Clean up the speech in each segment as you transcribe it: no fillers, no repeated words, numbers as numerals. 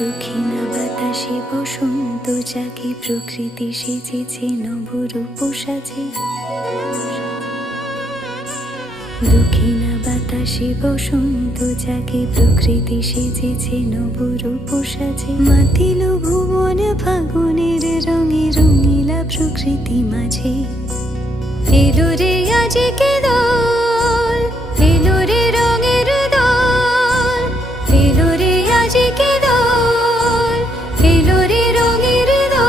দক্ষিণা বাতাসে বসন্ত জাগে, প্রকৃতি সেজেছে নবরূপ সাজে। দক্ষিণা বাতাসে বসন্ত জাগে, প্রকৃতি সেজেছে নবরূপ সাজে। মাতিল ভুবন ফাগুনের রঙে, রঙিলা প্রকৃতি মাঝে। এলো রে আজকে দোল, এলো রে রঙের দোল, এলো রে আজকে দোল, এলো রে রঙের দোল।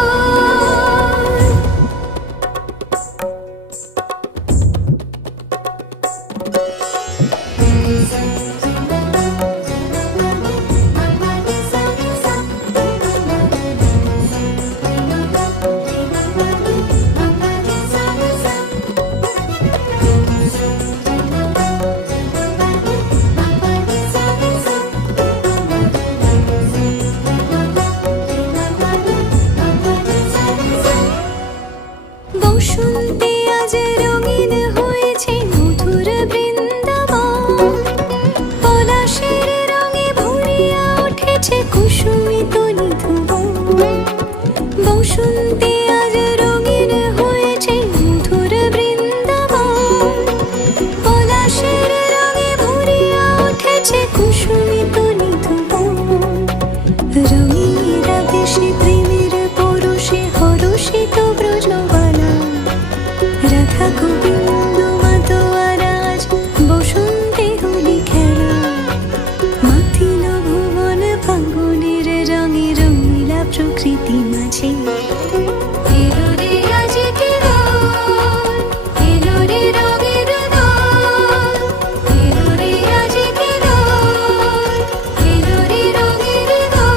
বসন্তে আজ রঙিন হয়েছে মধুর বৃন্দাবন, পলাশের রঙে ভরিয়া উঠেছে কুসুমিত নিধুবন। বসন্তে আজ রঙিন হয়েছে মধুর বৃন্দাবন, পলাশের রঙে ভরিয়া উঠেছে কুসুমিত নিধুবন। রঙিনীরা বেশি প্রেমের পরশে হরষিত ব্রজবালা, রাধা গোবিন্দ মাতোয়ারাজ বসন্তে হোলি খেলা। মাতিল ভুবন ফাগুনের রঙে, রঙিলা প্রকৃতি মাঝে। এলো রে আজকে দোল, এলো রে রঙের দোল, এলো রে আজকে দোল, এলো রে রঙের দোল।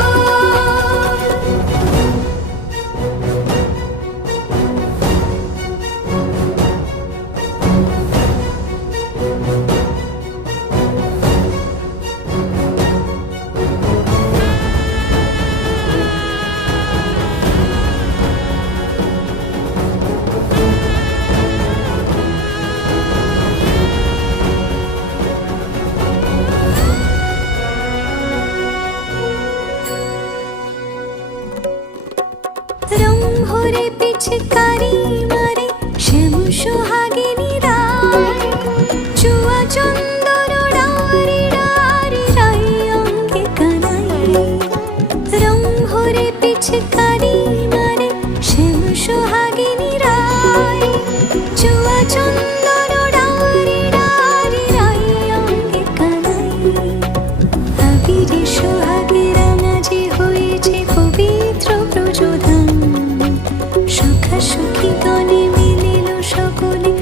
রং ভরে পিচকারি মারে শ্যাম সোহাগিনী রায়, চুয়া চন্দন ডারি ডারি রাই অঙ্গে কানাই। রং ভরে পিচকারি মারে শ্যাম সোহাগিনী রায়, চুয়া চন্দন ডারি ডারি রাই অঙ্গে কানাই। আবিরে সোহাগে রাঙাজি হয়েছে পবিত্র ব্রজধাম, সখা সখী গণে মিলিল সকলে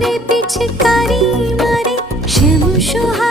ভরে পিচকারি মারে শ্যাম সোহাগিনী